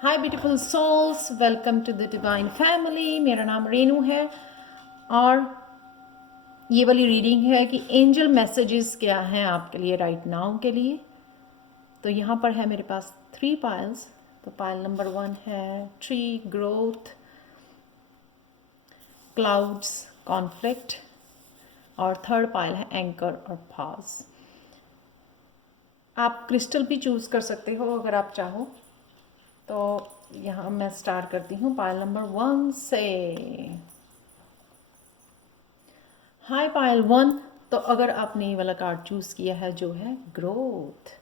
Hi beautiful souls, welcome to the divine family. मेरा नाम रेनू है और ये वाली रीडिंग है कि एंजल मैसेजेस क्या हैं आपके लिए राइट नाउ के लिए। तो यहाँ पर है मेरे पास 3 पाइल्स। तो पाइल नंबर 1 है ट्री, ग्रोथ, क्लाउड्स, कॉन्फ्लिक्ट, और थर्ड पाइल है एंकर और पॉज। आप क्रिस्टल भी चूज़ कर सकते हो अगर आप चाहो। तो यहाँ मैं स्टार्ट करती हूँ पाइल नंबर 1 से। हाय पाइल 1। तो अगर आपने ये वाला कार्ड चूज़ किया है जो है ग्रोथ,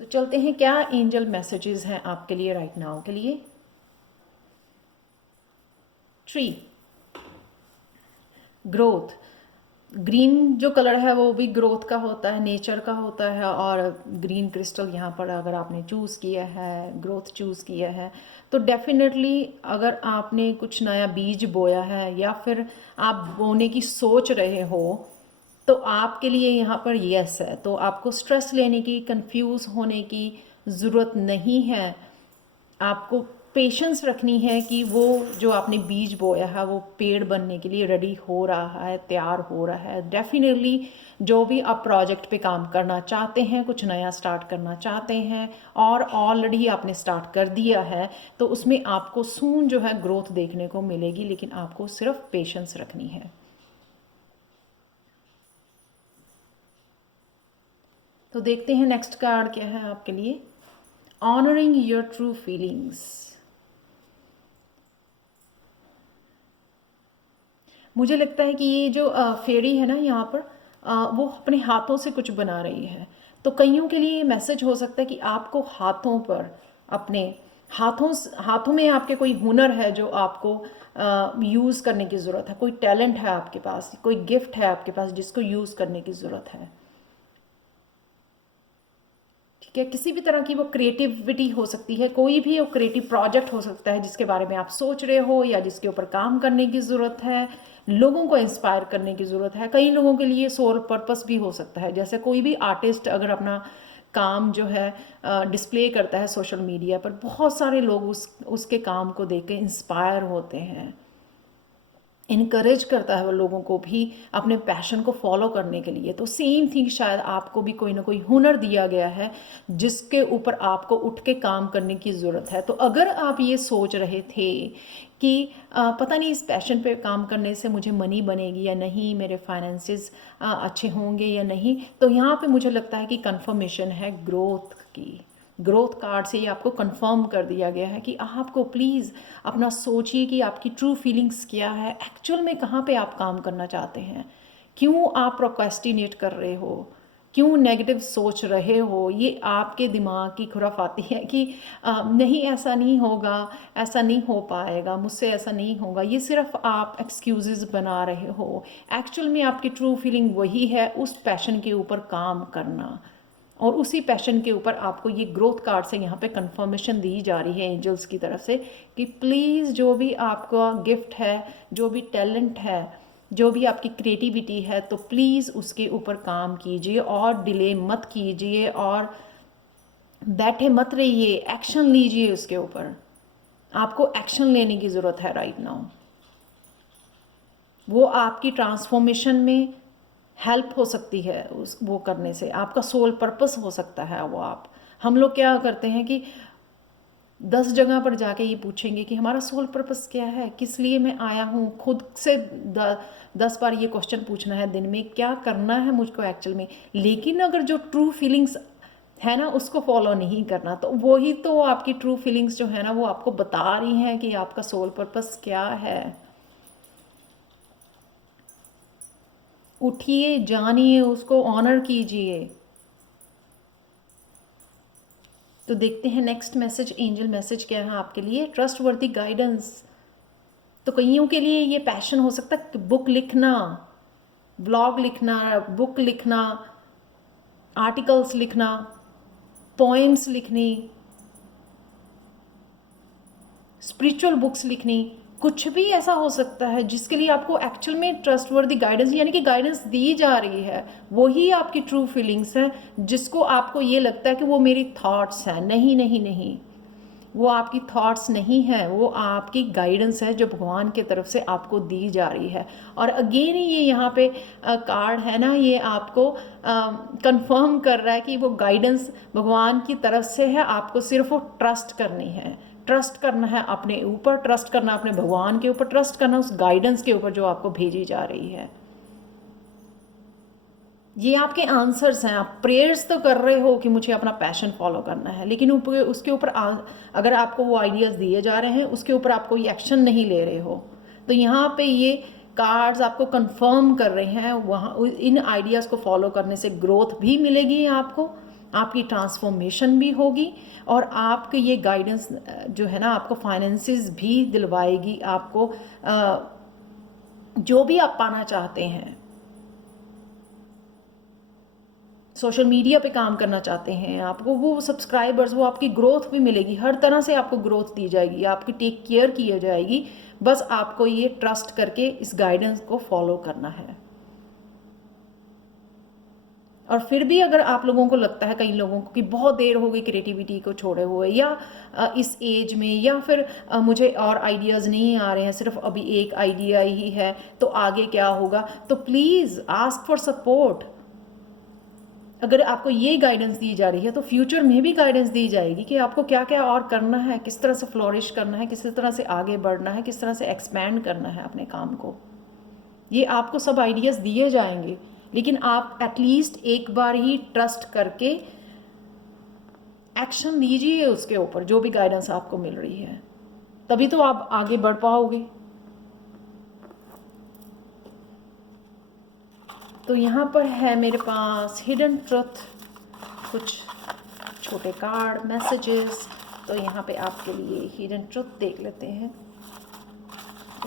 तो चलते हैं क्या एंजल मैसेजेस हैं आपके लिए राइट नाउ के लिए। ट्री, ग्रोथ, ग्रीन जो कलर है वो भी ग्रोथ का होता है, नेचर का होता है। और ग्रीन क्रिस्टल यहाँ पर अगर आपने चूज़ किया है, ग्रोथ चूज़ किया है, तो डेफिनेटली अगर आपने कुछ नया बीज बोया है या फिर आप बोने की सोच रहे हो तो आपके लिए यहाँ पर यस है। तो आपको स्ट्रेस लेने की, कंफ्यूज होने की ज़रूरत नहीं है। आपको पेशेंस रखनी है कि वो जो आपने बीज बोया है वो पेड़ बनने के लिए रेडी हो रहा है, तैयार हो रहा है। डेफिनेटली जो भी आप प्रोजेक्ट पे काम करना चाहते हैं, कुछ नया स्टार्ट करना चाहते हैं और ऑलरेडी आपने स्टार्ट कर दिया है, तो उसमें आपको सून जो है ग्रोथ देखने को मिलेगी, लेकिन आपको सिर्फ पेशेंस रखनी है। तो देखते हैं नेक्स्ट कार्ड क्या है आपके लिए। Honouring your true feelings. मुझे लगता है कि ये जो फेरी है ना यहाँ पर, वो अपने हाथों से कुछ बना रही है। तो कईयों के लिए ये मैसेज हो सकता है कि आपको हाथों पर, अपने हाथों में आपके कोई हुनर है जो आपको यूज़ करने की ज़रूरत है। कोई टैलेंट है आपके पास, कोई गिफ्ट है आपके पास जिसको यूज़ करने की ज़रूरत है। ठीक है, किसी भी तरह की वो क्रिएटिविटी हो सकती है, कोई भी वो क्रिएटिव प्रोजेक्ट हो सकता है जिसके बारे में आप सोच रहे हो या जिसके ऊपर काम करने की ज़रूरत है, लोगों को इंस्पायर करने की ज़रूरत है। कई लोगों के लिए सोल पर्पस भी हो सकता है। जैसे कोई भी आर्टिस्ट अगर अपना काम जो है डिस्प्ले करता है सोशल मीडिया पर, बहुत सारे लोग उसके काम को देख के इंस्पायर होते हैं। इनकरेज करता है वो लोगों को भी अपने पैशन को फॉलो करने के लिए। तो सेम थिंग शायद आपको भी कोई ना कोई हुनर दिया गया है जिसके ऊपर आपको उठ के काम करने की ज़रूरत है। तो अगर आप ये सोच रहे थे कि पता नहीं इस पैशन पे काम करने से मुझे मनी बनेगी या नहीं, मेरे फाइनेंसेस अच्छे होंगे या नहीं, तो यहाँ पे मुझे लगता है कि कंफर्मेशन है ग्रोथ की। ग्रोथ कार्ड से ये आपको कंफर्म कर दिया गया है कि आपको प्लीज़ अपना सोचिए कि आपकी ट्रू फीलिंग्स क्या है, एक्चुअल में कहाँ पे आप काम करना चाहते हैं, क्यों आप प्रोक्रेस्टिनेट कर रहे हो, क्यों नेगेटिव सोच रहे हो। ये आपके दिमाग की खुराफाती है कि नहीं ऐसा नहीं होगा, ऐसा नहीं हो पाएगा, मुझसे ऐसा नहीं होगा। ये सिर्फ आप एक्सक्यूज़ेस बना रहे हो। एक्चुअल में आपकी ट्रू फीलिंग वही है, उस पैशन के ऊपर काम करना। और उसी पैशन के ऊपर आपको ये ग्रोथ कार्ड से यहाँ पे कंफर्मेशन दी जा रही है एंजल्स की तरफ से कि प्लीज़ जो भी आपका गिफ्ट है, जो भी टैलेंट है, जो भी आपकी क्रिएटिविटी है, तो प्लीज़ उसके ऊपर काम कीजिए और डिले मत कीजिए और बैठे मत रहिए, एक्शन लीजिए उसके ऊपर। आपको एक्शन लेने की ज़रूरत है राइट नाउ। वो आपकी ट्रांसफॉर्मेशन में हेल्प हो सकती है, उस वो करने से आपका सोल पर्पस हो सकता है वो। आप हम लोग क्या करते हैं कि 10 जगह पर जाके ये पूछेंगे कि हमारा सोल पर्पस क्या है, किस लिए मैं आया हूँ। खुद से 10 बार ये क्वेश्चन पूछना है दिन में, क्या करना है मुझको एक्चुअल में। लेकिन अगर जो ट्रू फीलिंग्स है ना उसको फॉलो नहीं करना, तो वही तो आपकी ट्रू फीलिंग्स जो है ना वो आपको बता रही हैं कि आपका सोल पर्पस क्या है। उठिए, जानिए, उसको ऑनर कीजिए। तो देखते हैं नेक्स्ट मैसेज, एंजल मैसेज क्या है आपके लिए। ट्रस्ट वर्दी गाइडेंस। तो कईयों के लिए ये पैशन हो सकता है बुक लिखना, ब्लॉग लिखना, बुक लिखना, आर्टिकल्स लिखना, पोएम्स लिखनी, स्पिरिचुअल बुक्स लिखनी। कुछ भी ऐसा हो सकता है जिसके लिए आपको एक्चुअल में ट्रस्टवर्दी गाइडेंस, यानी कि गाइडेंस दी जा रही है, वही आपकी ट्रू फीलिंग्स है, जिसको आपको ये लगता है कि वो मेरी थॉट्स हैं। नहीं नहीं नहीं, वो आपकी थॉट्स नहीं है, वो आपकी गाइडेंस है जो भगवान की तरफ से आपको दी जा रही है। और अगेन ये यहाँ पे कार्ड है ना, ये आपको कंफर्म कर रहा है कि वो गाइडेंस भगवान की तरफ से है, आपको सिर्फ वो ट्रस्ट करनी है। ट्रस्ट करना है अपने ऊपर, ट्रस्ट करना अपने भगवान के ऊपर, ट्रस्ट करना उस गाइडेंस के ऊपर जो आपको भेजी जा रही है। ये आपके आंसर्स हैं। आप प्रेयर्स तो कर रहे हो कि मुझे अपना पैशन फॉलो करना है, लेकिन उसके ऊपर अगर आपको वो आइडियाज़ दिए जा रहे हैं उसके ऊपर आप कोई एक्शन नहीं ले रहे हो, तो यहाँ पे ये कार्ड्स आपको कंफर्म कर रहे हैं वहाँ इन आइडियाज़ को फॉलो करने से ग्रोथ भी मिलेगी आपको, आपकी ट्रांसफॉर्मेशन भी होगी, और आपके ये गाइडेंस जो है ना आपको फाइनेंसेस भी दिलवाएगी, आपको जो भी आप पाना चाहते हैं, सोशल मीडिया पे काम करना चाहते हैं, आपको वो सब्सक्राइबर्स, वो आपकी ग्रोथ भी मिलेगी, हर तरह से आपको ग्रोथ दी जाएगी, आपकी टेक केयर की जाएगी। बस आपको ये ट्रस्ट करके इस गाइडेंस को फॉलो करना है। और फिर भी अगर आप लोगों को लगता है, कई लोगों को, कि बहुत देर हो गई क्रिएटिविटी को छोड़े हुए, या इस एज में, या फिर मुझे और आइडियाज़ नहीं आ रहे हैं, सिर्फ अभी एक आइडिया ही है, तो आगे क्या होगा, तो प्लीज़ आस्क फॉर सपोर्ट। अगर आपको ये गाइडेंस दी जा रही है तो फ्यूचर में भी गाइडेंस दी जाएगी कि आपको क्या क्या और करना है, किस तरह से फ्लोरिश करना है, किस तरह से आगे बढ़ना है, किस तरह से एक्सपैंड करना है अपने काम को। ये आपको सब आइडियाज़ दिए जाएंगे, लेकिन आप एटलीस्ट एक बार ही ट्रस्ट करके एक्शन लीजिए उसके ऊपर, जो भी गाइडेंस आपको मिल रही है, तभी तो आप आगे बढ़ पाओगे। तो यहाँ पर है मेरे पास हिडन ट्रुथ, कुछ छोटे कार्ड मैसेजेस। तो यहाँ पे आपके लिए हिडन ट्रुथ देख लेते हैं,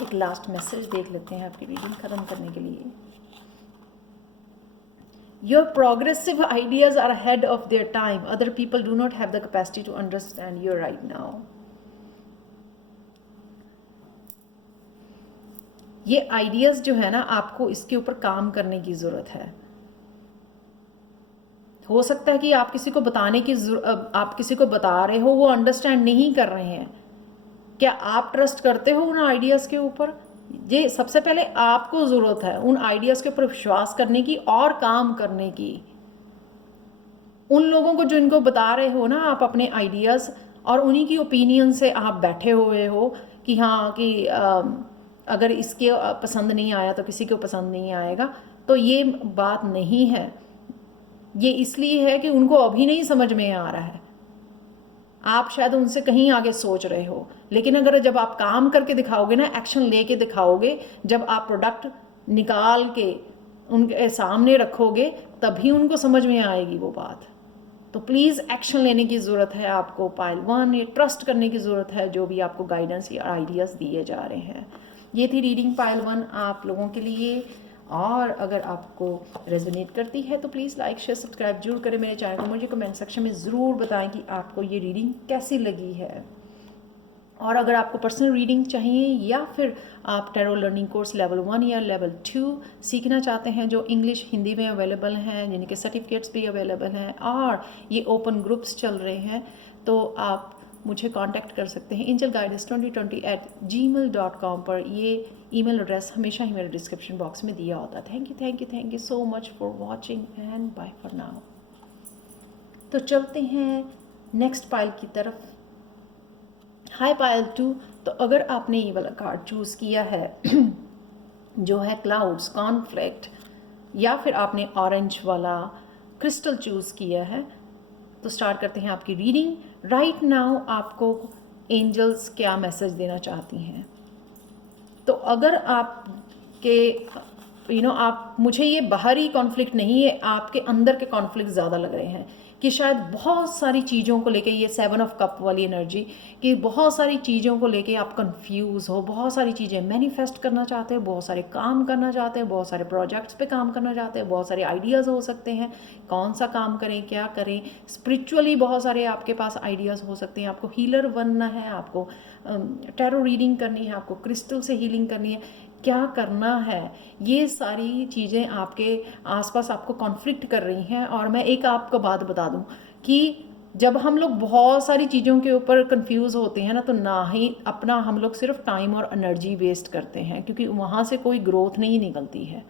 एक लास्ट मैसेज देख लेते हैं आपकी रीडिंग ख़त्म करने के लिए। Your progressive ideas are ahead of their time. Other people do not have the capacity to understand you right now. ये आइडियाज़ जो है ना, आपको इसके ऊपर काम करने की ज़रूरत है। हो सकता है कि आप किसी को बताने की आप किसी को बता रहे हो, वो अंडरस्टैंड नहीं कर रहे हैं। क्या आप ट्रस्ट करते हो उन आइडियाज़ के ऊपर? ये सबसे पहले आपको ज़रूरत है उन आइडियाज़ के ऊपर विश्वास करने की और काम करने की। उन लोगों को जो इनको बता रहे हो ना आप अपने आइडियाज़, और उन्हीं की ओपिनियन से आप बैठे हुए हो कि हाँ कि अगर इसके पसंद नहीं आया तो किसी को पसंद नहीं आएगा, तो ये बात नहीं है। ये इसलिए है कि उनको अभी नहीं समझ में आ रहा है, आप शायद उनसे कहीं आगे सोच रहे हो, लेकिन अगर जब आप काम करके दिखाओगे ना, एक्शन लेके दिखाओगे, जब आप प्रोडक्ट निकाल के उनके सामने रखोगे, तभी उनको समझ में आएगी वो बात। तो प्लीज़ एक्शन लेने की ज़रूरत है आपको पाइल 1, ये ट्रस्ट करने की ज़रूरत है जो भी आपको गाइडेंस या आइडियाज़ दिए जा रहे हैं। ये थी रीडिंग पाइल 1 आप लोगों के लिए, और अगर आपको रेजोनेट करती है तो प्लीज़ लाइक शेयर सब्सक्राइब जरूर करें मेरे चैनल को। मुझे कमेंट सेक्शन में ज़रूर बताएं कि आपको ये रीडिंग कैसी लगी है। और अगर आपको पर्सनल रीडिंग चाहिए, या फिर आप टैरो लर्निंग कोर्स लेवल 1 या लेवल 2 सीखना चाहते हैं, जो इंग्लिश हिंदी में अवेलेबल हैं, जिनके सर्टिफिकेट्स भी अवेलेबल हैं, और ये ओपन ग्रुप्स चल रहे हैं, तो आप मुझे कांटेक्ट कर सकते हैं angelguidance2020@gmail.com पर। ये ईमेल एड्रेस हमेशा ही मेरे डिस्क्रिप्शन बॉक्स में दिया होता है। Thank you so much for watching and bye for now. तो चलते हैं नेक्स्ट पाइल की तरफ। Hi pile 2। तो अगर आपने ये वाला कार्ड चूज़ किया है जो है क्लाउड्स कॉन्फ्लिक्ट, या फिर आपने ऑरेंज वाला क्रिस्टल चूज़ किया है, तो स्टार्ट करते हैं आपकी रीडिंग। राइट नाउ आपको एंजल्स क्या मैसेज देना चाहती हैं। तो अगर आपके आप, मुझे ये बाहरी कॉन्फ्लिक्ट नहीं है, आपके अंदर के कॉन्फ्लिक्ट ज़्यादा लग रहे हैं कि शायद बहुत सारी चीज़ों को लेके, ये 7 ऑफ कप वाली एनर्जी, कि बहुत सारी चीज़ों को लेके आप कंफ्यूज हो, बहुत सारी चीज़ें मैनिफेस्ट करना चाहते हो, बहुत सारे काम करना चाहते हैं, बहुत सारे प्रोजेक्ट्स पे काम करना चाहते हैं, बहुत सारे आइडियाज़ हो सकते हैं, कौन सा काम करें, क्या करें। स्पिरिचुअली बहुत सारे आपके पास आइडियाज़ हो सकते हैं, आपको हीलर बनना है, आपको टैरो रीडिंग करनी है, आपको क्रिस्टल से हीलिंग करनी है, क्या करना है। ये सारी चीज़ें आपके आसपास आपको कॉन्फ्लिक्ट कर रही हैं। और मैं एक आपको बात बता दूं कि जब हम लोग बहुत सारी चीज़ों के ऊपर कंफ्यूज होते हैं ना, तो ना ही अपना हम लोग सिर्फ टाइम और एनर्जी वेस्ट करते हैं, क्योंकि वहाँ से कोई ग्रोथ नहीं निकलती है,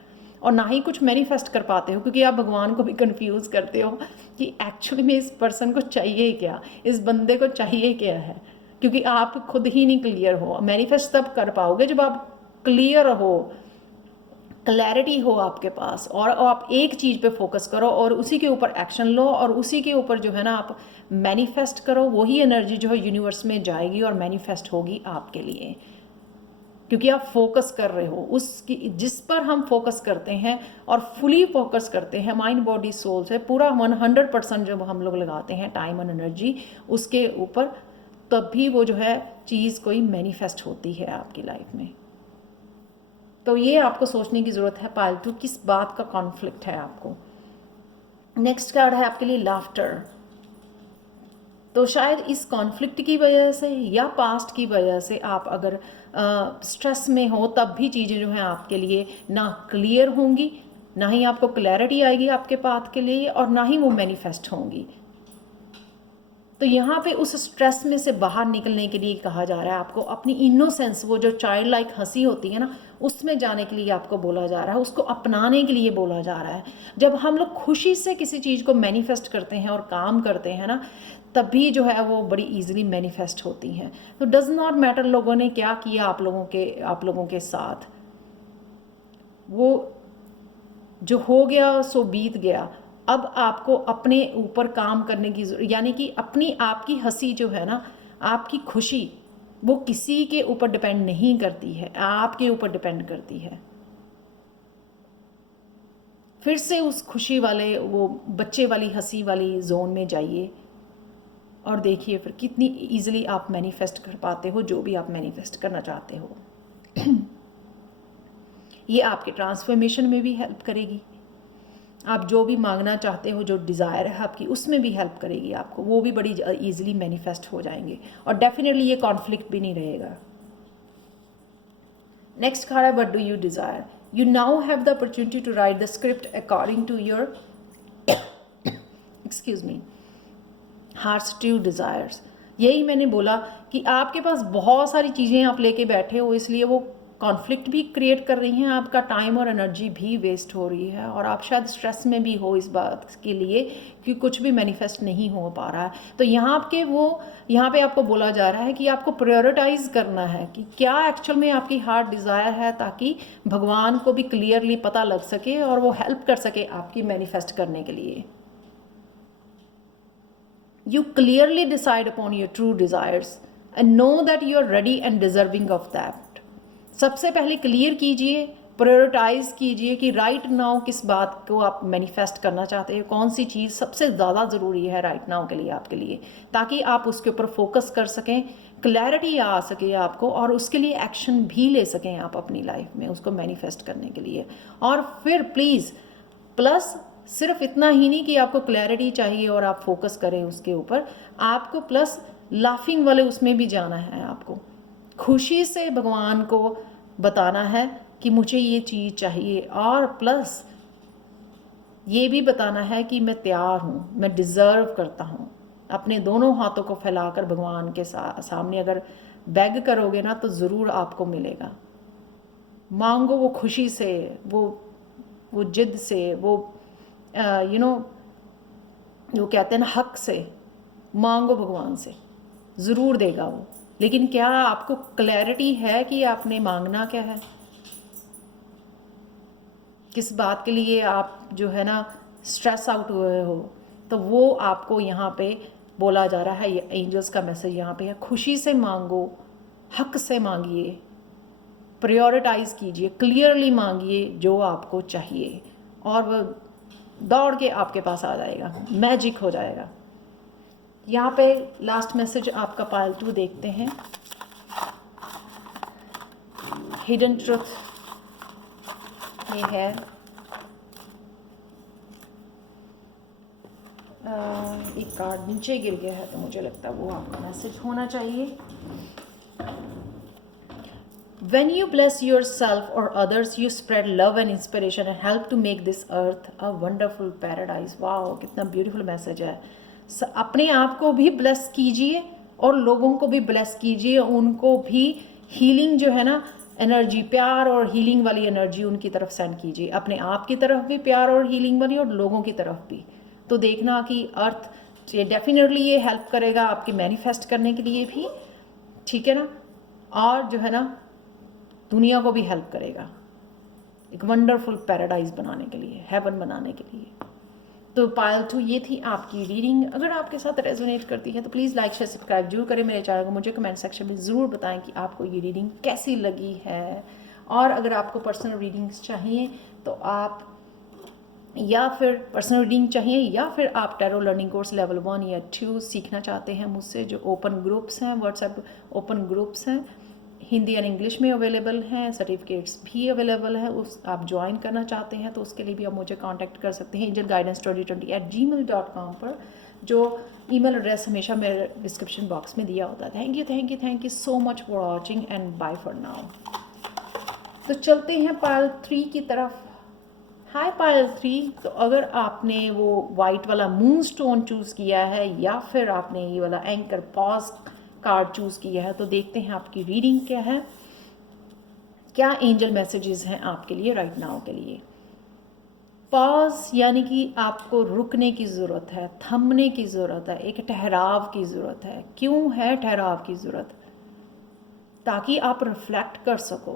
और ना ही कुछ मैनिफेस्ट कर पाते हो, क्योंकि आप भगवान को भी कंफ्यूज करते हो कि एक्चुअली में इस पर्सन को चाहिए क्या, इस बंदे को चाहिए क्या है, क्योंकि आप खुद ही नहीं क्लियर हो। मैनिफेस्ट तब कर पाओगे जब आप क्लियर हो, क्लैरिटी हो आपके पास, और आप एक चीज़ पे फोकस करो और उसी के ऊपर एक्शन लो, और उसी के ऊपर जो है ना आप मैनिफेस्ट करो। वही एनर्जी जो है यूनिवर्स में जाएगी और मैनिफेस्ट होगी आपके लिए, क्योंकि आप फोकस कर रहे हो उसकी, जिस पर हम फोकस करते हैं और फुली फोकस करते हैं, माइंड बॉडी सोल से पूरा 100% जब हम लोग लगाते हैं टाइम और एनर्जी उसके ऊपर, तब भी वो जो है चीज़ कोई मैनिफेस्ट होती है आपकी लाइफ में। तो ये आपको सोचने की ज़रूरत है पालतू, किस बात का कॉन्फ्लिक्ट है आपको। नेक्स्ट कार्ड है आपके लिए लाफ्टर। तो शायद इस कॉन्फ्लिक्ट की वजह से या पास्ट की वजह से आप अगर स्ट्रेस में हो, तब भी चीज़ें जो हैं आपके लिए ना क्लियर होंगी, ना ही आपको क्लैरिटी आएगी आपके पाथ के लिए, और ना ही वो मैनिफेस्ट होंगी। तो यहाँ पे उस स्ट्रेस में से बाहर निकलने के लिए कहा जा रहा है आपको अपनी इनोसेंस, वो जो चाइल्ड लाइक हंसी होती है ना, उसमें जाने के लिए आपको बोला जा रहा है, उसको अपनाने के लिए बोला जा रहा है। जब हम लोग खुशी से किसी चीज़ को मैनिफेस्ट करते हैं और काम करते हैं ना, तभी जो है वो बड़ी इजीली मैनिफेस्ट होती हैं। तो डज नॉट मैटर लोगों ने क्या किया आप लोगों के साथ, वो जो हो गया सो बीत गया। अब आपको अपने ऊपर काम करने की यानी कि अपनी आपकी हंसी जो है ना, आपकी खुशी, वो किसी के ऊपर डिपेंड नहीं करती है, आपके ऊपर डिपेंड करती है। फिर से उस खुशी वाले, वो बच्चे वाली हंसी वाली जोन में जाइए और देखिए फिर कितनी इजीली आप मैनिफेस्ट कर पाते हो जो भी आप मैनिफेस्ट करना चाहते हो। ये आपके ट्रांसफॉर्मेशन में भी हेल्प करेगी। आप जो भी मांगना चाहते हो, जो डिज़ायर है आपकी, उसमें भी हेल्प करेगी आपको, वो भी बड़ी इजीली मैनिफेस्ट हो जाएंगे, और डेफिनेटली ये कॉन्फ्लिक्ट भी नहीं रहेगा। नेक्स्ट कार्ड है what do you desire. You now have the opportunity to write the script according to your excuse me heart's true desires. यही मैंने बोला कि आपके पास बहुत सारी चीज़ें आप लेके बैठे हो, इसलिए वो कॉन्फ्लिक्ट भी क्रिएट कर रही हैं, आपका टाइम और एनर्जी भी वेस्ट हो रही है, और आप शायद स्ट्रेस में भी हो इस बात के लिए कि कुछ भी मैनिफेस्ट नहीं हो पा रहा है। तो यहाँ पे आपको बोला जा रहा है कि आपको प्रायोरिटाइज करना है कि क्या एक्चुअल में आपकी हार्ट डिज़ायर है, ताकि भगवान को भी क्लियरली पता लग सके और वो हेल्प कर सके आपकी मैनिफेस्ट करने के लिए। You clearly decide upon your true desires and know that you are ready and deserving of that. सबसे पहले क्लियर कीजिए, प्रायोरिटाइज कीजिए कि राइट नाउ किस बात को आप मैनिफेस्ट करना चाहते हो, कौन सी चीज़ सबसे ज़्यादा ज़रूरी है राइट नाउ के लिए आपके लिए, ताकि आप उसके ऊपर फोकस कर सकें, क्लैरिटी आ सके आपको, और उसके लिए एक्शन भी ले सकें आप अपनी लाइफ में उसको मैनिफेस्ट करने के लिए। और फिर प्लीज़ प्लस सिर्फ इतना ही नहीं कि आपको क्लैरिटी चाहिए और आप फोकस करें उसके ऊपर, आपको प्लस लाफिंग वाले उसमें भी जाना है। आपको खुशी से भगवान को बताना है कि मुझे ये चीज़ चाहिए, और प्लस ये भी बताना है कि मैं तैयार हूँ, मैं डिज़र्व करता हूँ। अपने दोनों हाथों को फैलाकर भगवान के सामने अगर बेग करोगे ना, तो ज़रूर आपको मिलेगा। मांगो वो खुशी से, वो जिद से, वो वो कहते हैं ना हक से, मांगो भगवान से, ज़रूर देगा वो। लेकिन क्या आपको क्लैरिटी है कि आपने मांगना क्या है, किस बात के लिए आप जो है ना स्ट्रेस आउट हुए हो? तो वो आपको यहाँ पे बोला जा रहा है, ये एंजल्स का मैसेज यहाँ पे है, खुशी से मांगो, हक से मांगिए, प्रायोरिटाइज कीजिए, क्लियरली मांगिए जो आपको चाहिए, और वो दौड़ के आपके पास आ जाएगा, मैजिक हो जाएगा। यहाँ पे लास्ट मैसेज आपका पालतू देखते हैं, हिडन ट्रुथ ये है। एक कार्ड नीचे गिर गया है, तो मुझे लगता है वो आपका मैसेज होना चाहिए। When you bless yourself or others, you spread love and inspiration and help to make this earth a wonderful paradise. Wow, कितना ब्यूटीफुल मैसेज है। अपने आप को भी ब्लेस कीजिए और लोगों को भी ब्लेस कीजिए, उनको भी हीलिंग जो है ना एनर्जी, प्यार और हीलिंग वाली एनर्जी उनकी तरफ सेंड कीजिए, अपने आप की तरफ भी प्यार और हीलिंग वाली और लोगों की तरफ भी। तो देखना कि अर्थ ये डेफिनेटली ये हेल्प करेगा आपके मैनिफेस्ट करने के लिए भी, ठीक है ना, और जो है ना दुनिया को भी हेल्प करेगा एक वंडरफुल पैराडाइज बनाने के लिए, हेवन बनाने के लिए। तो पायल 2 ये थी आपकी रीडिंग। अगर आपके साथ रेजोनेट करती है तो प्लीज़ लाइक शेयर सब्सक्राइब जरूर करें मेरे चैनल को। मुझे कमेंट सेक्शन में ज़रूर बताएं कि आपको ये रीडिंग कैसी लगी है। और अगर आपको पर्सनल रीडिंग्स चाहिए तो आप या फिर पर्सनल रीडिंग चाहिए या फिर आप टैरो लर्निंग कोर्स लेवल 1 या 2 सीखना चाहते हैं मुझसे, जो ओपन ग्रुप्स हैं, व्हाट्सएप ओपन ग्रुप्स हैं, हिंदी एंड इंग्लिश में अवेलेबल हैं, सर्टिफिकेट्स भी अवेलेबल है, उस आप ज्वाइन करना चाहते हैं तो उसके लिए भी आप मुझे कांटेक्ट कर सकते हैं angelguidance2020@gmail.com पर, जो ईमेल एड्रेस हमेशा मेरे डिस्क्रिप्शन बॉक्स में दिया होता है। Thank you so much for watching and bye for now. तो चलते हैं पायल 3 की तरफ। हाय पायल 3, तो अगर आपने वो वाइट वाला मून स्टोन चूज़ किया है या फिर आपने ये वाला एंकर पॉज कार्ड चूज़ किया है, तो देखते हैं आपकी रीडिंग क्या है, क्या एंजल मैसेजेस हैं आपके लिए राइट नाउ के लिए। पॉज यानी कि आपको रुकने की ज़रूरत है, थमने की ज़रूरत है, एक ठहराव की ज़रूरत है। क्यों है ठहराव की ज़रूरत? ताकि आप रिफ्लेक्ट कर सको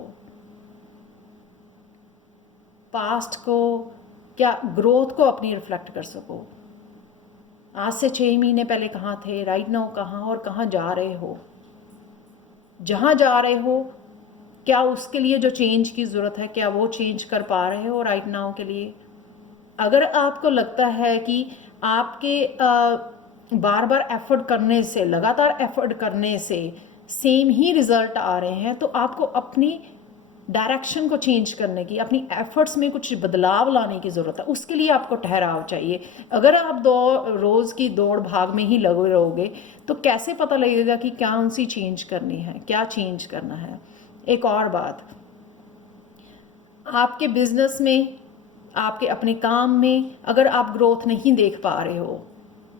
पास्ट को, क्या ग्रोथ को अपनी रिफ्लेक्ट कर सको। आज से 6 महीने पहले कहाँ थे, राइट नाउ कहाँ, और कहाँ जा रहे हो। जहाँ जा रहे हो क्या उसके लिए जो चेंज की ज़रूरत है, क्या वो चेंज कर पा रहे हो राइट नाउ के लिए। अगर आपको लगता है कि आपके बार बार एफर्ट करने से, लगातार एफर्ट करने से सेम ही रिज़ल्ट आ रहे हैं, तो आपको अपनी डायरेक्शन को चेंज करने की, अपनी एफर्ट्स में कुछ बदलाव लाने की ज़रूरत है। उसके लिए आपको ठहराव चाहिए। अगर आप रोज़ की दौड़ भाग में ही लगे रहोगे तो कैसे पता लगेगा कि कौन सी चेंज करनी है, क्या चेंज करना है। एक और बात, आपके बिजनेस में, आपके अपने काम में अगर आप ग्रोथ नहीं देख पा रहे हो,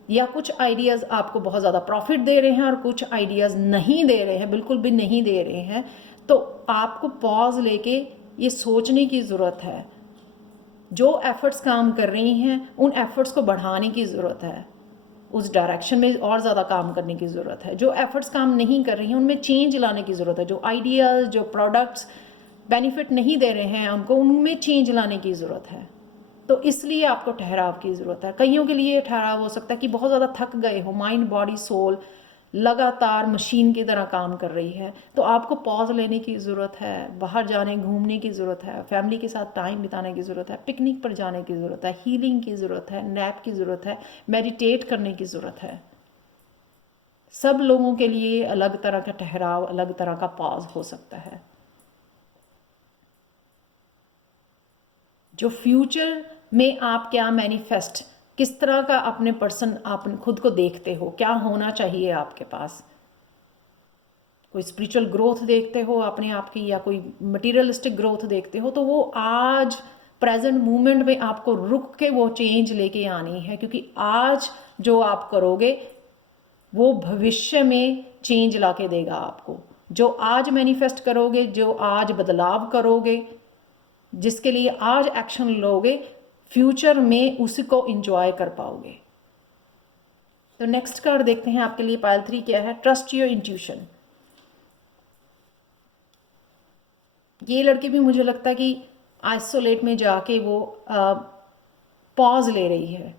या कुछ आइडियाज़ आपको बहुत ज़्यादा प्रॉफिट दे रहे हैं और कुछ आइडियाज़ नहीं दे रहे हैं, बिल्कुल भी नहीं दे रहे हैं, तो आपको पॉज लेके ये सोचने की ज़रूरत है। जो एफ़र्ट्स काम कर रही हैं उन एफ़र्ट्स को बढ़ाने की ज़रूरत है, उस डायरेक्शन में और ज़्यादा काम करने की ज़रूरत है। जो एफ़र्ट्स काम नहीं कर रही हैं उनमें चेंज लाने की ज़रूरत है। जो आइडियाज़, जो प्रोडक्ट्स बेनिफिट नहीं दे रहे हैं उनको, उनमें चेंज लाने की ज़रूरत है। तो इसलिए आपको ठहराव की ज़रूरत है। कईयों के लिए ठहराव हो सकता है कि बहुत ज़्यादा थक गए हो, माइंड बॉडी सोल लगातार मशीन की तरह काम कर रही है, तो आपको पॉज लेने की ज़रूरत है, बाहर जाने घूमने की ज़रूरत है, फैमिली के साथ टाइम बिताने की ज़रूरत है, पिकनिक पर जाने की ज़रूरत है, हीलिंग की ज़रूरत है, नैप की ज़रूरत है, मेडिटेट करने की ज़रूरत है। सब लोगों के लिए अलग तरह का ठहराव, अलग तरह का पॉज हो सकता है। जो फ्यूचर में आप क्या मैनिफेस्ट, किस तरह का अपने पर्सन आप खुद को देखते हो, क्या होना चाहिए आपके पास, कोई स्पिरिचुअल ग्रोथ देखते हो अपने आप की या कोई मटेरियलिस्टिक ग्रोथ देखते हो, तो वो आज प्रेजेंट मोमेंट में आपको रुक के वो चेंज लेके आनी है। क्योंकि आज जो आप करोगे वो भविष्य में चेंज ला के देगा आपको। जो आज मैनिफेस्ट करोगे, जो आज बदलाव करोगे, जिसके लिए आज एक्शन लोगे, फ्यूचर में उसी को इंजॉय कर पाओगे। तो नेक्स्ट कार्ड देखते हैं आपके लिए पायल 3 क्या है। Trust your intuition. ये लड़की भी मुझे लगता है कि आइसोलेट में जाके वो पॉज ले रही है,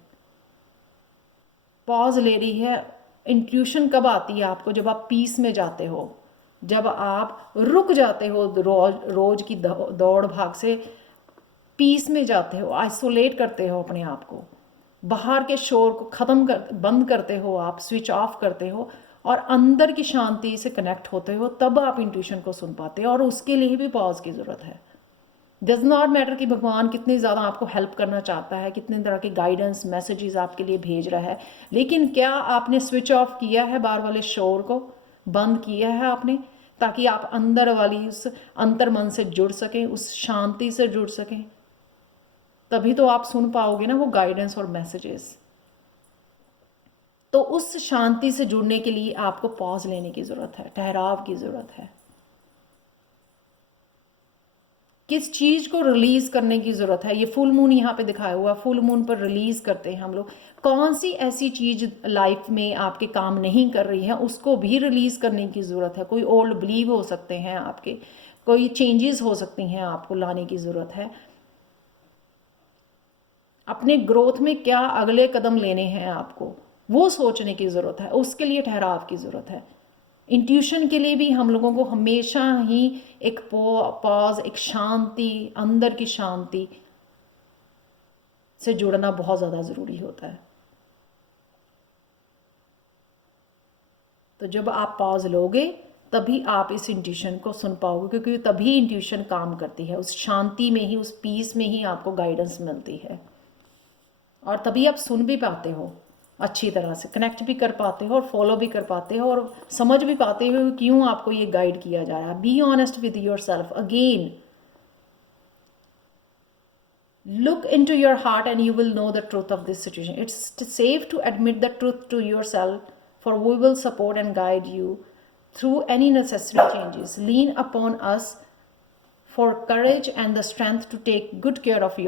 पॉज ले रही है। इंट्यूशन कब आती है आपको? जब आप पीस में जाते हो, जब आप रुक जाते हो रोज की दौड़ भाग से, पीस में जाते हो, आइसोलेट करते हो अपने आप को, बाहर के शोर को बंद करते हो, आप स्विच ऑफ करते हो और अंदर की शांति से कनेक्ट होते हो, तब आप इंट्यूशन को सुन पाते हो। और उसके लिए भी पॉज की ज़रूरत है। डज नॉट मैटर कि भगवान कितनी ज़्यादा आपको हेल्प करना चाहता है, कितने तरह के गाइडेंस मैसेजेस आपके लिए भेज रहा है, लेकिन क्या आपने स्विच ऑफ किया है, बाहर वाले शोर को बंद किया है आपने, ताकि आप अंदर वाली उस अंतर मन से जुड़ सकें, उस शांति से जुड़ सकें। तभी तो आप सुन पाओगे ना वो गाइडेंस और मैसेजेस। तो उस शांति से जुड़ने के लिए आपको पॉज लेने की ज़रूरत है, ठहराव की ज़रूरत है। किस चीज़ को रिलीज़ करने की ज़रूरत है, ये फुल मून यहाँ पे दिखाया हुआ, फुल मून पर रिलीज़ करते हैं हम लोग। कौन सी ऐसी चीज़ लाइफ में आपके काम नहीं कर रही है, उसको भी रिलीज़ करने की ज़रूरत है। कोई ओल्ड बिलीव हो सकते हैं आपके, कोई चेंजेस हो सकती हैं, आपको लाने की ज़रूरत है। अपने ग्रोथ में क्या अगले कदम लेने हैं आपको, वो सोचने की ज़रूरत है, उसके लिए ठहराव की ज़रूरत है। इंट्यूशन के लिए भी हम लोगों को हमेशा ही एक पॉज, एक शांति, अंदर की शांति से जुड़ना बहुत ज़्यादा ज़रूरी होता है। तो जब आप पॉज लोगे तभी आप इस इंट्यूशन को सुन पाओगे, क्योंकि तभी इंट्यूशन काम करती है। उस शांति में ही, उस पीस में ही आपको गाइडेंस मिलती है, और तभी आप सुन भी पाते हो, अच्छी तरह से कनेक्ट भी कर पाते हो और फॉलो भी कर पाते हो और समझ भी पाते हो क्यों आपको ये गाइड किया जा रहा है। Be honest with your self again, look into your heart and you will know the truth of this situation. It's safe to admit the truth to yourself, for we will support and guide you through any necessary changes. Lean upon us for courage and the strength to take good care of